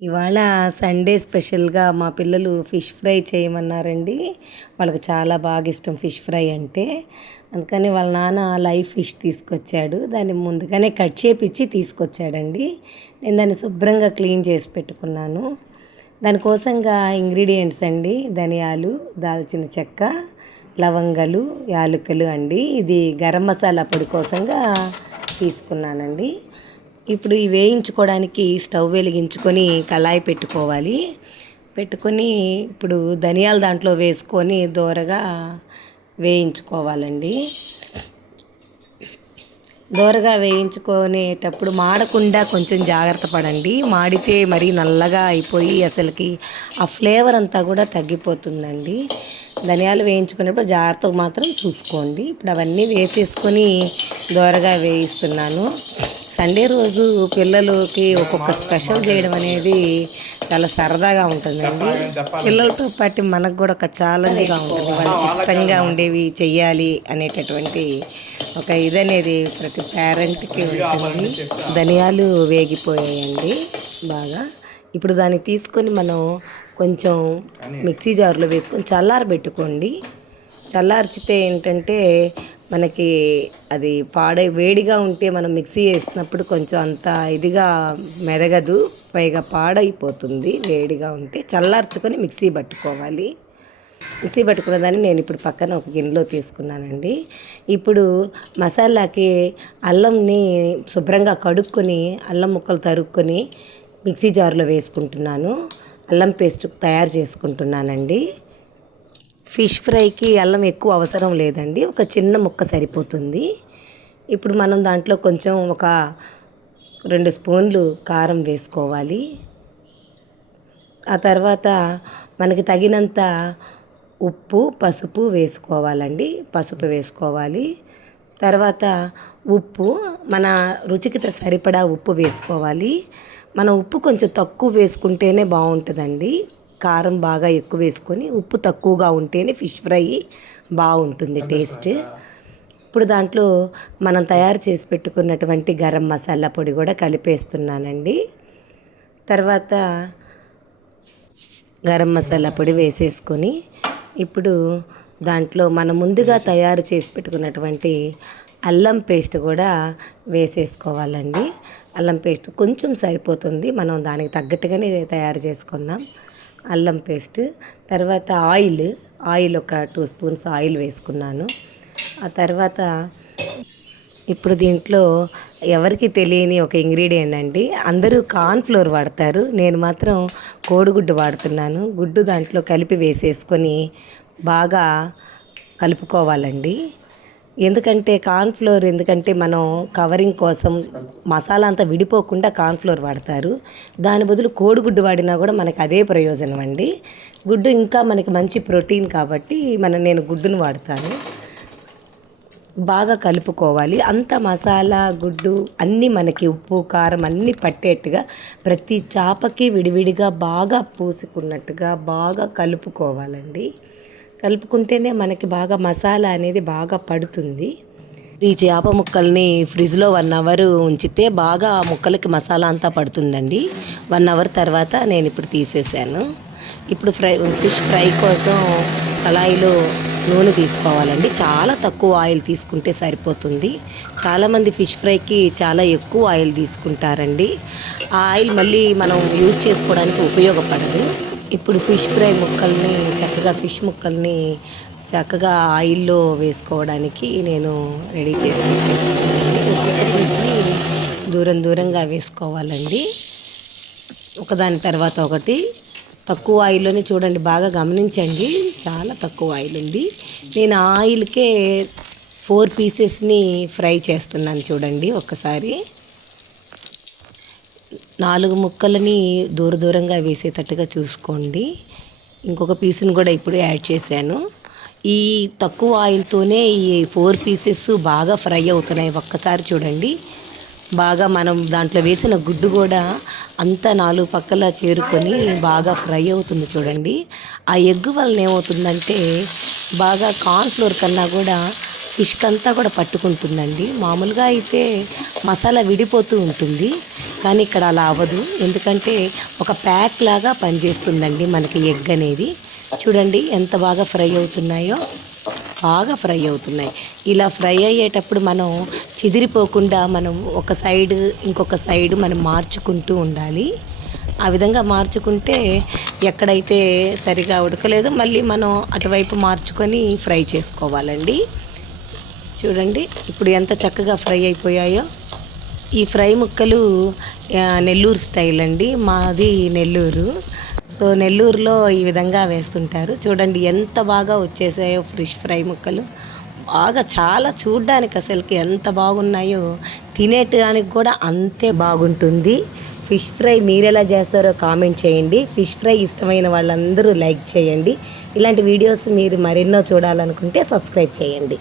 ఇవాళ సండే స్పెషల్‌గా మా పిల్లలు ఫిష్ ఫ్రై చేయమన్నారండి. వాళ్ళకి చాలా బాగా ఇష్టం ఫిష్ ఫ్రై అంటే. అందుకని వాళ్ళ నాన్న లైవ్ ఫిష్ తీసుకొచ్చాడు. దాన్ని ముందుగానే కట్ చేపిచ్చి తీసుకొచ్చాడండి. నేను దాన్ని శుభ్రంగా క్లీన్ చేసి పెట్టుకున్నాను. దానికోసంగా ఇంగ్రీడియెంట్స్ అండి ధనియాలు, దాల్చిన చెక్క, లవంగాలు, యాలకులు అండి. ఇది గరం మసాలా పొడి కోసంగా తీసుకున్నానండి. ఇప్పుడు ఈ వేయించుకోవడానికి స్టవ్ వెలిగించుకొని కళాయి పెట్టుకోవాలి. పెట్టుకొని ఇప్పుడు ధనియాలు దాంట్లో వేసుకొని దోరగా వేయించుకోవాలండి. దోరగా వేయించుకునేటప్పుడు మాడకుండా కొంచెం జాగ్రత్త పడండి. మాడితే మరీ నల్లగా అయిపోయి అసలుకి ఆ ఫ్లేవర్ అంతా కూడా తగ్గిపోతుందండి. ధనియాలు వేయించుకునేప్పుడు జాగ్రత్తగా మాత్రం చూసుకోండి. ఇప్పుడు అవన్నీ వేసేసుకొని దోరగా వేయిస్తున్నాను. సండే రోజు పిల్లలకి ఒక్కొక్క స్పెషల్ చేయడం అనేది చాలా సరదాగా ఉంటుందండి. పిల్లలతో పాటు మనకు కూడా ఒక ఛాలెంజ్గా ఉంటుంది. వాళ్ళకి ఇష్టంగా ఉండేవి చెయ్యాలి అనేటటువంటి ఒక ఇదనేది ప్రతి పేరెంట్కి ఉంటుంది. ధనియాలు వేగిపోయాయండి బాగా. ఇప్పుడు దాన్ని తీసుకొని మనం కొంచెం మిక్సీ జార్లో వేసుకొని చల్లారబెట్టుకోండి. చల్లార్చితే ఏంటంటే మనకి అది వేడిగా ఉంటే మనం మిక్సీ వేసినప్పుడు కొంచెం అంత ఇదిగా మెదగదు, పైగా పాడైపోతుంది. వేడిగా ఉంటే చల్లార్చుకొని మిక్సీ పట్టుకోవాలి. మిక్సీ పట్టుకున్న దాన్ని నేను ఇప్పుడు పక్కన ఒక గిన్నెలో తీసుకున్నానండి. ఇప్పుడు మసాలాకి అల్లంని శుభ్రంగా కడుక్కొని అల్లం ముక్కలు తరుక్కొని మిక్సీ జార్లో వేసుకుంటున్నాను. అల్లం పేస్ట్ తయారు చేసుకుంటున్నానండి. ఫిష్ ఫ్రైకి అల్లం ఎక్కువ అవసరం లేదండి, ఒక చిన్న ముక్క సరిపోతుంది. ఇప్పుడు మనం దాంట్లో కొంచెం ఒక 2 స్పూన్లు కారం వేసుకోవాలి. ఆ తర్వాత మనకి తగినంత ఉప్పు, పసుపు వేసుకోవాలండి. పసుపు వేసుకోవాలి. తర్వాత ఉప్పు మన రుచికి సరిపడా ఉప్పు వేసుకోవాలి. మనం ఉప్పు కొంచెం తక్కువ వేసుకుంటేనే బాగుంటుందండి. కారం బాగా ఎక్కువ వేసుకొని ఉప్పు తక్కువగా ఉంటేనే ఫిష్ ఫ్రై బాగుంటుంది టేస్ట్. ఇప్పుడు దాంట్లో మనం తయారు చేసి పెట్టుకున్నటువంటి గరం మసాలా పొడి కూడా కలిపేస్తున్నానండి. తర్వాత గరం మసాలా పొడి వేసేసుకొని ఇప్పుడు దాంట్లో మనం ముందుగా తయారు చేసి పెట్టుకున్నటువంటి అల్లం పేస్ట్ కూడా వేసేసుకోవాలండి. అల్లం పేస్ట్ కొంచెం సరిపోతుంది, మనం దానికి తగ్గట్టుగానే తయారు చేసుకున్నాం అల్లం పేస్ట్. తర్వాత ఆయిల్ ఒక 2 స్పూన్స్ ఆయిల్ వేసుకున్నాను. ఆ తర్వాత ఇప్పుడు దీంట్లో ఎవరికి తెలియని ఒక ఇంగ్రీడియంట్ అండి, అందరూ కార్న్‌ఫ్లోర్ వాడతారు, నేను మాత్రం కోడిగుడ్డు వాడుతున్నాను. గుడ్డు దాంట్లో కలిపి వేసేసుకొని బాగా కలుపుకోవాలండి. ఎందుకంటే మనం కవరింగ్ కోసం మసాలా అంతా విడిపోకుండా కార్న్‌ఫ్లోర్ వాడతారు. దాని బదులు కోడిగుడ్డు వాడినా కూడా మనకి అదే ప్రయోజనం అండి. గుడ్డు ఇంకా మనకి మంచి ప్రోటీన్ కాబట్టి నేను గుడ్డును వాడతాను. బాగా కలుపుకోవాలి. అంత మసాలా, గుడ్డు అన్నీ మనకి ఉప్పు, కారం అన్నీ పట్టేట్టుగా ప్రతి చేపకి విడివిడిగా బాగా పూసుకున్నట్టుగా బాగా కలుపుకోవాలండి. కలుపుకుంటేనే మనకి బాగా మసాలా అనేది బాగా పడుతుంది. ఈ చేప ముక్కల్ని ఫ్రిడ్జ్లో 1 అవర్ ఉంచితే బాగా ముక్కలకి మసాలా అంతా పడుతుందండి. 1 అవర్ తర్వాత నేను ఇప్పుడు తీసేసాను. ఇప్పుడు ఫిష్ ఫ్రై కోసం కళాయిలో నూనె తీసుకోవాలండి. చాలా తక్కువ ఆయిల్ తీసుకుంటే సరిపోతుంది. చాలామంది ఫిష్ ఫ్రైకి చాలా ఎక్కువ ఆయిల్ తీసుకుంటారండి. ఆ ఆయిల్ మళ్ళీ మనం యూజ్ చేసుకోవడానికి ఉపయోగపడదు. ఇప్పుడు ఫిష్ ముక్కల్ని చక్కగా ఆయిల్లో వేసుకోవడానికి నేను రెడీ చేసి పెట్టేసుకున్నానండి. ఒక్కొక్క పీస్ని దూరంగా వేసుకోవాలండి, ఒకదాని తర్వాత ఒకటి. తక్కువ ఆయిల్లోనే చూడండి, బాగా గమనించండి, చాలా తక్కువ ఆయిల్ ఉంది. నేను ఆ ఆయిల్కే 4 పీసెస్ని ఫ్రై చేస్తున్నాను చూడండి. ఒక్కసారి 4 ముక్కలని దూరంగా వేసేటట్టుగా చూసుకోండి. ఇంకొక పీసుని కూడా ఇప్పుడు యాడ్ చేశాను. ఈ తక్కువ ఆయిల్తోనే ఈ 4 పీసెస్ బాగా ఫ్రై అవుతున్నాయి. ఒక్కసారి చూడండి, బాగా మనం దాంట్లో వేసిన గుడ్డు కూడా అంతా 4 పక్కల చేరుకొని బాగా ఫ్రై అవుతుంది చూడండి. ఆ ఎగ్ వలన ఏమవుతుందంటే బాగా కార్న్‌ఫ్లోర్ కన్నా కూడా ఫిష్కి అంతా కూడా పట్టుకుంటుందండి. మామూలుగా అయితే మసాలా విడిపోతూ ఉంటుంది, కానీ ఇక్కడ అలా అవ్వదు. ఎందుకంటే ఒక ప్యాక్ లాగా పనిచేస్తుందండి మనకి ఎగ్ అనేది. చూడండి ఎంత బాగా ఫ్రై అవుతున్నాయో, బాగా ఫ్రై అవుతున్నాయి. ఇలా ఫ్రై అయ్యేటప్పుడు మనం చిదిరిపోకుండా మనం ఒక సైడ్ ఇంకొక సైడ్ మనం మార్చుకుంటూ ఉండాలి. ఆ విధంగా మార్చుకుంటే ఎక్కడైతే సరిగా ఉడకలేదో మళ్ళీ మనం అటువైపు మార్చుకొని ఫ్రై చేసుకోవాలండి. చూడండి ఇప్పుడు ఎంత చక్కగా ఫ్రై అయిపోయాయో. ఈ ఫ్రై ముక్కలు నెల్లూరు స్టైల్ అండి, మాది నెల్లూరు. సో నెల్లూరులో ఈ విధంగా వేస్తుంటారు. చూడండి ఎంత బాగా వచ్చేసాయో ఫిష్ ఫ్రై ముక్కలు. బాగా చాలా చూడ్డానికి అసలుకి ఎంత బాగున్నాయో, తినేటానికి కూడా అంతే బాగుంటుంది. ఫిష్ ఫ్రై మీరెలా చేస్తారో కామెంట్ చేయండి. ఫిష్ ఫ్రై ఇష్టమైన వాళ్ళందరూ లైక్ చేయండి. ఇలాంటి వీడియోస్ మీరు మరెన్నో చూడాలనుకుంటే సబ్స్క్రైబ్ చేయండి.